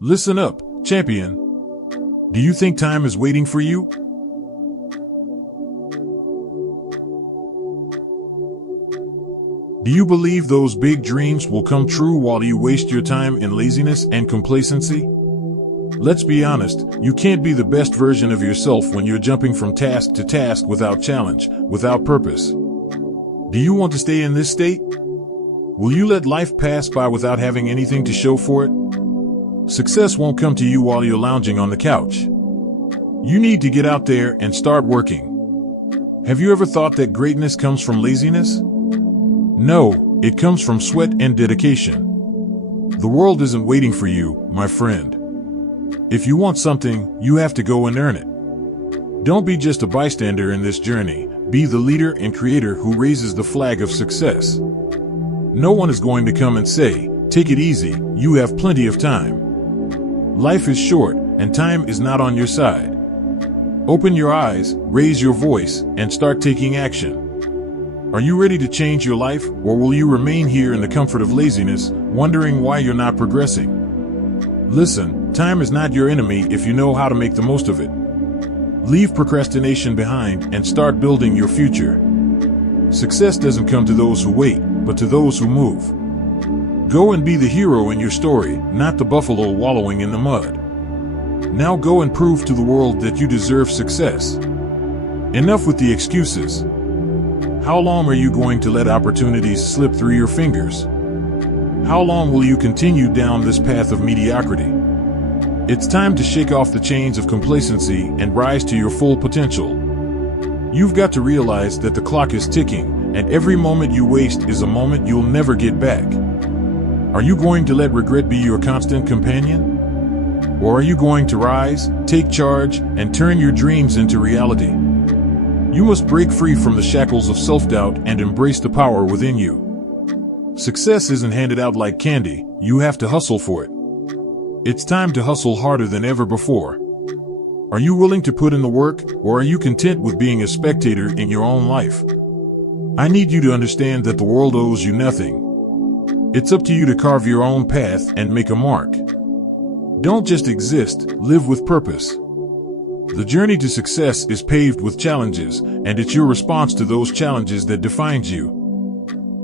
Listen up, champion. Do you think time is waiting for you? Do you believe those big dreams will come true while you waste your time in laziness and complacency? Let's be honest, you can't be the best version of yourself when you're jumping from task to task without challenge, without purpose. Do you want to stay in this state? Will you let life pass by without having anything to show for it? Success won't come to you while you're lounging on the couch. You need to get out there and start working. Have you ever thought that greatness comes from laziness? No, it comes from sweat and dedication. The world isn't waiting for you, my friend. If you want something, you have to go and earn it. Don't be just a bystander in this journey. Be the leader and creator who raises the flag of success. No one is going to come and say, "Take it easy, you have plenty of time." Life is short, and time is not on your side. Open your eyes, raise your voice, and start taking action. Are you ready to change your life, or will you remain here in the comfort of laziness, wondering why you're not progressing? Listen, time is not your enemy if you know how to make the most of it. Leave procrastination behind and start building your future. Success doesn't come to those who wait, but to those who move. Go and be the hero in your story, not the buffalo wallowing in the mud. Now go and prove to the world that you deserve success. Enough with the excuses. How long are you going to let opportunities slip through your fingers? How long will you continue down this path of mediocrity? It's time to shake off the chains of complacency and rise to your full potential. You've got to realize that the clock is ticking, and every moment you waste is a moment you'll never get back. Are you going to let regret be your constant companion? Or are you going to rise, take charge, and turn your dreams into reality? You must break free from the shackles of self-doubt and embrace the power within you. Success isn't handed out like candy, you have to hustle for it. It's time to hustle harder than ever before. Are you willing to put in the work, or are you content with being a spectator in your own life? I need you to understand that the world owes you nothing. It's up to you to carve your own path and make a mark. Don't just exist, live with purpose. The journey to success is paved with challenges, and it's your response to those challenges that defines you.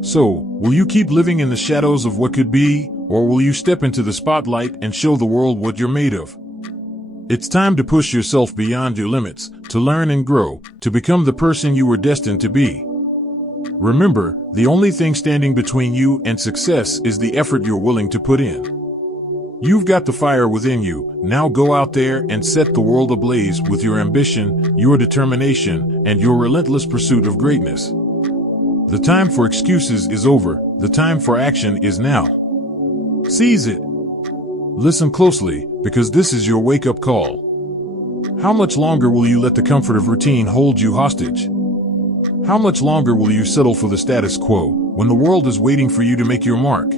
So, will you keep living in the shadows of what could be, or will you step into the spotlight and show the world what you're made of? It's time to push yourself beyond your limits, to learn and grow, to become the person you were destined to be. Remember, the only thing standing between you and success is the effort you're willing to put in. You've got the fire within you, now go out there and set the world ablaze with your ambition, your determination, and your relentless pursuit of greatness. The time for excuses is over, the time for action is now. Seize it. Listen closely, because this is your wake-up call. How much longer will you let the comfort of routine hold you hostage? How much longer will you settle for the status quo, when the world is waiting for you to make your mark?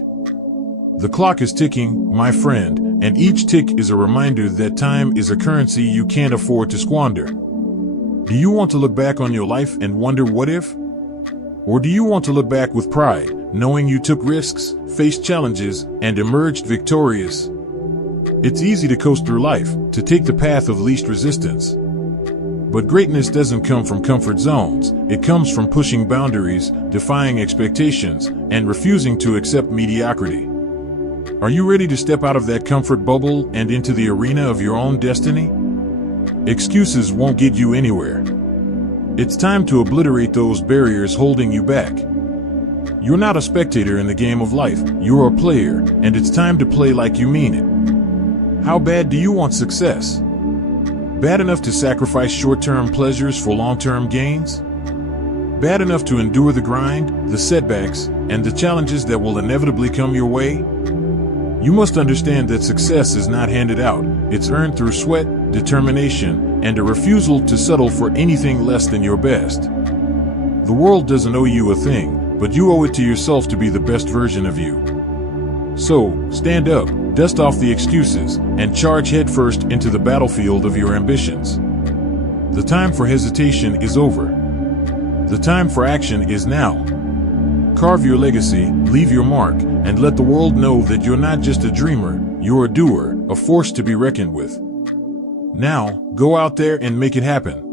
The clock is ticking, my friend, and each tick is a reminder that time is a currency you can't afford to squander. Do you want to look back on your life and wonder what if? Or do you want to look back with pride, knowing you took risks, faced challenges, and emerged victorious? It's easy to coast through life, to take the path of least resistance. But greatness doesn't come from comfort zones, it comes from pushing boundaries, defying expectations, and refusing to accept mediocrity. Are you ready to step out of that comfort bubble and into the arena of your own destiny? Excuses won't get you anywhere. It's time to obliterate those barriers holding you back. You're not a spectator in the game of life, you're a player, and it's time to play like you mean it. How bad do you want success? Bad enough to sacrifice short-term pleasures for long-term gains? Bad enough to endure the grind, the setbacks, and the challenges that will inevitably come your way? You must understand that success is not handed out, it's earned through sweat, determination, and a refusal to settle for anything less than your best. The world doesn't owe you a thing, but you owe it to yourself to be the best version of you. So, stand up, dust off the excuses, and charge headfirst into the battlefield of your ambitions. The time for hesitation is over. The time for action is now. Carve your legacy, leave your mark, and let the world know that you're not just a dreamer, you're a doer. a force to be reckoned with. Now, go out there and make it happen.